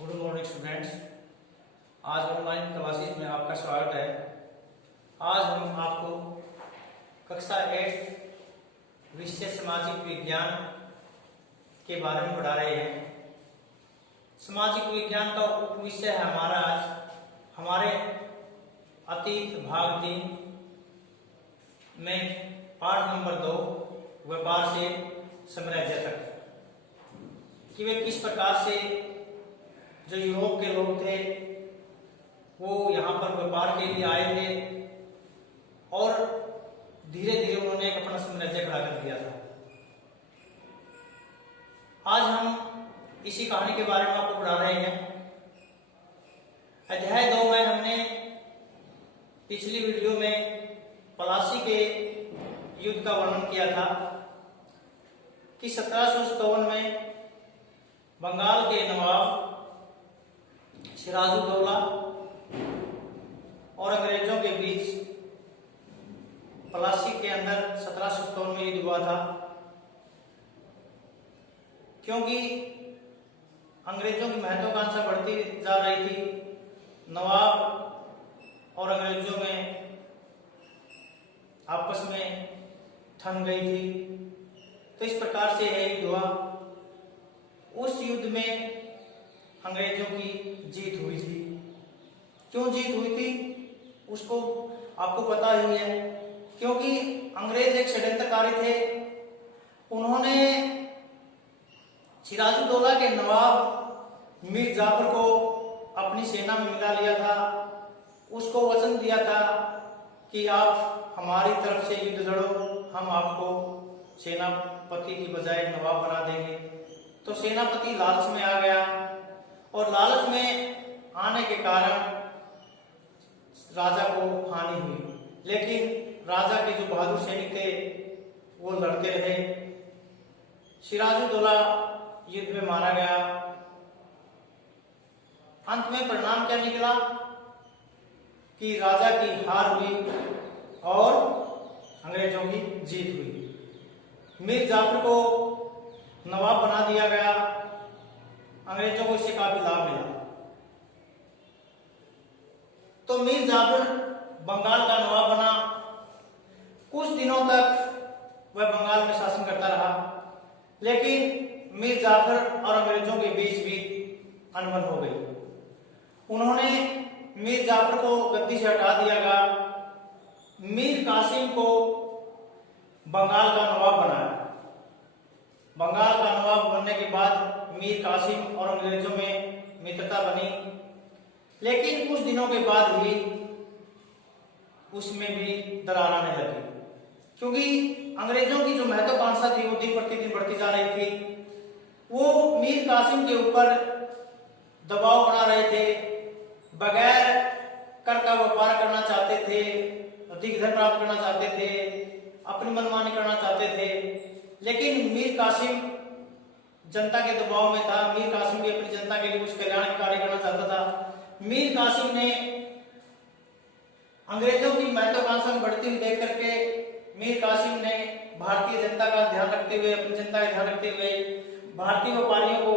Good morning students. आज online classes में आपका स्वागत है। आज हम आपको कक्षा 8 विषय सामाजिक विज्ञान के बारे में पढ़ा रहे हैं। सामाजिक विज्ञान का उपविषय है हमारा आज हमारे अतीत भाग 3 में पाठ नंबर 2 व्यापार से साम्राज्य तक कि वे किस प्रकार से जो यूरोप के लोग थे वो यहाँ पर व्यापार के लिए आए थे और धीरे धीरे उन्होंने एक अपना साम्राज्य खड़ा कर दिया था। आज हम इसी कहानी के बारे में आपको पढ़ा रहे हैं। अध्याय 2 में हमने पिछली वीडियो में पलासी के युद्ध का वर्णन किया था कि 1757 में बंगाल के नवाब सिराजुद्दौला और अंग्रेजों के बीच पलासी के अंदर 1757 में युद्ध हुआ था, क्योंकि अंग्रेजों की महत्वाकांक्षा बढ़ती जा रही थी। नवाब और अंग्रेजों में आपस में ठन गई थी, तो इस प्रकार से यह युद्ध हुआ। उस युद्ध में अंग्रेजों की जीत हुई थी। क्यों जीत हुई थी उसको आपको पता ही है, क्योंकि अंग्रेज एक षड्यंत्रकारी थे। उन्होंने सिराजुद्दौला के नवाब मीर जाफर को अपनी सेना में मिला लिया था। उसको वचन दिया था कि आप हमारी तरफ से युद्ध लड़ो, हम आपको सेनापति की बजाय नवाब बना देंगे। तो सेनापति लालच में आ गया और लालच में आने के कारण राजा को हानि हुई, लेकिन राजा के जो बहादुर सैनिक थे वो लड़ते रहे। सिराजुद्दौला युद्ध में मारा गया। अंत में परिणाम क्या निकला कि राजा की हार हुई और अंग्रेजों की जीत हुई। मीर जाफर को नवाब बना दिया गया। अंग्रेजों को इससे काफी लाभ मिला। तो मीर जाफर बंगाल का नवाब बना। कुछ दिनों तक वह बंगाल में शासन करता रहा, लेकिन मीर जाफर और अंग्रेजों के बीच भी अनबन हो गई। उन्होंने मीर जाफर को गद्दी से हटा दिया गया। मीर कासिम को बंगाल का नवाब बनाया। बंगाल का नवाब बनने के बाद मीर कासिम और अंग्रेजों में मित्रता बनी, लेकिन कुछ दिनों के बाद ही उसमें भी दरार आने लगी, क्योंकि अंग्रेजों की जो महत्वाकांक्षा थी वो दिन प्रतिदिन बढ़ती जा रही थी। वो मीर कासिम के ऊपर दबाव बना रहे थे, बगैर कर का व्यापार करना चाहते थे, अधिक धन प्राप्त करना चाहते थे, अपनी मनमानी करना चाहते थे। लेकिन मीर कासिम जनता के दबाव में था। मीर कासिम भी अपनी जनता के लिए कुछ कल्याण कार्य करना चाहता था। मीर कासिम ने अंग्रेजों की महत्वाकांक्षा में बढ़ती हुई देख करके मीर कासिम ने भारतीय जनता का ध्यान रखते हुए, अपनी जनता का ध्यान रखते हुए भारतीय व्यापारियों को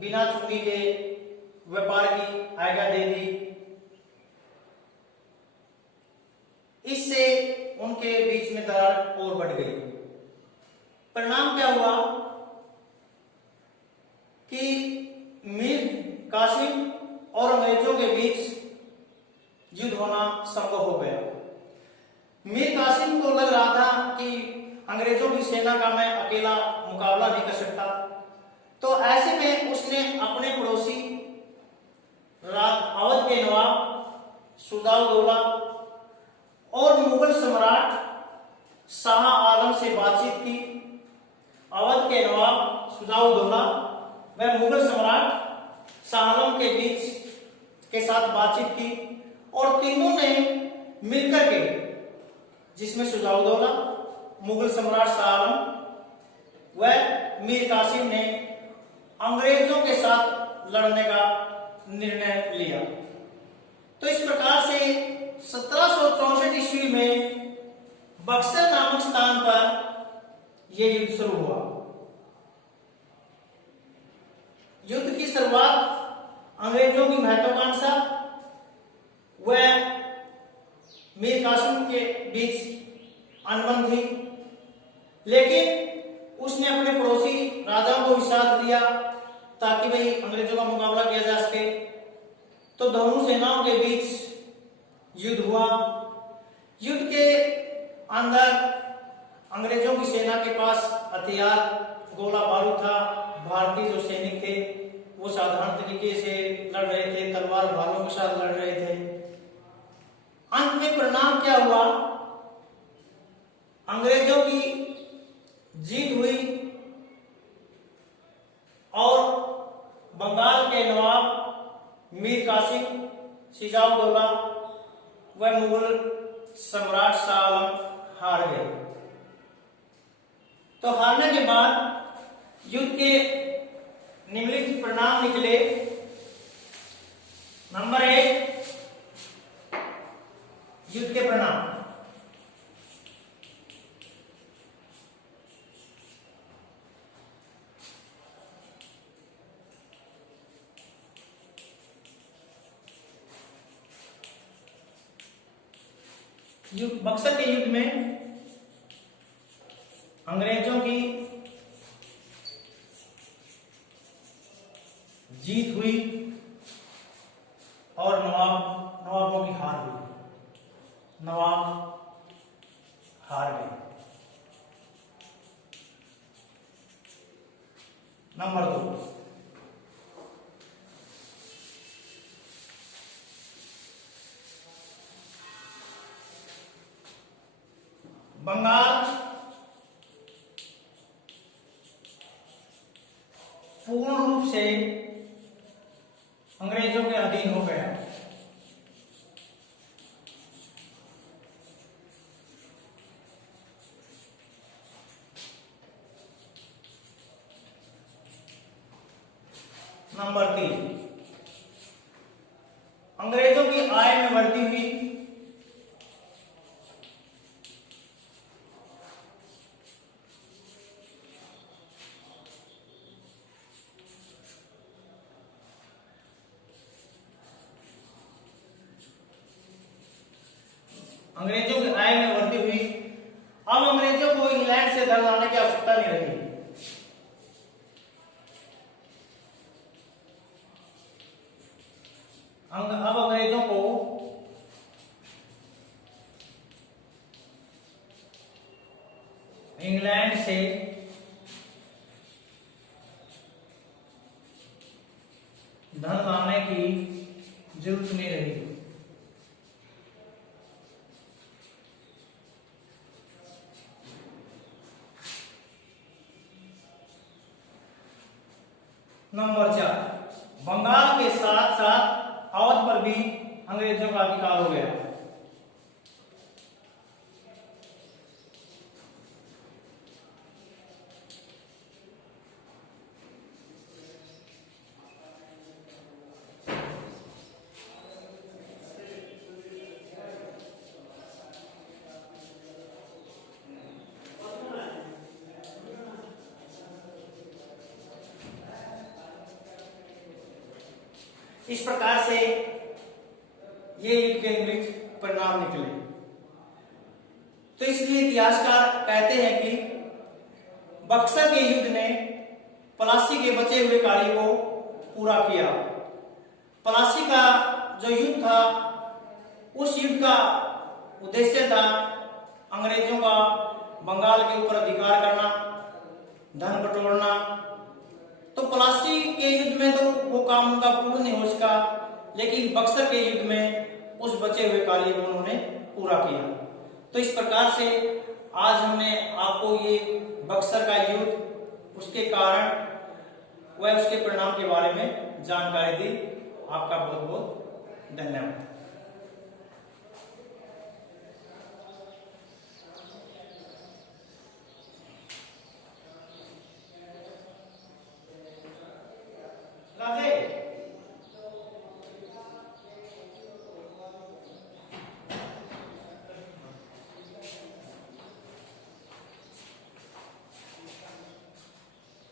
बिना चूंगी के व्यापार की आज्ञा दे दी। इससे उनके बीच में दरार और बढ़ गई। परिणाम क्या हुआ कि मीर कासिम और अंग्रेजों के बीच युद्ध होना संभव हो गया। मीर कासिम को लग रहा था कि अंग्रेजों की सेना का मैं अकेला मुकाबला नहीं कर सकता, तो ऐसे में उसने अपने पड़ोसी अवध के नवाब सुजाउद्दौला और मुगल सम्राट शाह आलम से बातचीत की। अवध के नवाब सुजाउद्दौला व मुगल सम्राट शाह आलम के बीच के साथ बातचीत की और तीनों ने मिलकर के, जिसमें सुजाउद्दौला, मुगल सम्राट शाह आलम व मीर कासिम ने अंग्रेजों के साथ लड़ने का निर्णय लिया। तो इस प्रकार से 1764 ईस्वी में बक्सर नामक स्थान पर यह युद्ध शुरू हुआ। युद्ध की शुरुआत अंग्रेजों की महत्वाकांक्षा व मीर कासिम के बीच अनबन थी, लेकिन उसने अपने पड़ोसी राजाओं को भी साथ दिया ताकि भाई अंग्रेजों का मुकाबला किया जा सके। तो दोनों सेनाओं के बीच युद्ध हुआ। युद्ध के अंदर अंग्रेजों की सेना के पास हथियार, गोला बारूद था। भारतीय जो सैनिक थे वो साधारण तरीके से लड़ रहे थे, तलवार भालों के साथ लड़ रहे थे। अंत में परिणाम क्या हुआ? अंग्रेजों की जीत हुई और बंगाल के नवाब मीर कासिम, सिराजउद्दौला व मुगल सम्राट शाह आलम हार गए। तो हारने के बाद युद्ध के निम्नलिखित परिणाम निकले। नंबर 1, युद्ध के परिणाम। बक्सर के युद्ध में अंग्रेजों की जीत हुई और नवाबों की हार हुई। नवाब हार गए। नंबर 2, बंगाल पूर्ण रूप से अंग्रेजों के अधीन हो गया। नंबर 3, अंग्रेजों की आय में वृद्धि हुई। अंग्रेजों की आय में वृद्धि हुई। अब अंग्रेजों को इंग्लैंड से धन लाने की आवश्यकता नहीं रही। अब अंग्रेजों को इंग्लैंड से धन लाने की जरूरत नहीं रही। नंबर 4, बंगाल के साथ साथ अवध पर भी अंग्रेजों का अधिकार हो गया। इस प्रकार से ये युद्ध के निम्नलिखित परिणाम निकले। तो इसलिए इतिहासकार कहते हैं कि बक्सर के युद्ध ने पलासी के बचे हुए कार्य को पूरा किया। पलासी का जो युद्ध था, उस युद्ध का उद्देश्य था अंग्रेजों का बंगाल के ऊपर अधिकार करना, धन बटोरना। तो पलासी के युद्ध में तो वो काम उनका पूर्ण नहीं हो सका, लेकिन बक्सर के युद्ध में उस बचे हुए कार्य को उन्होंने पूरा किया। तो इस प्रकार से आज हमने आपको ये बक्सर का युद्ध, उसके कारण व उसके परिणाम के बारे में जानकारी दी। आपका बहुत बहुत धन्यवाद।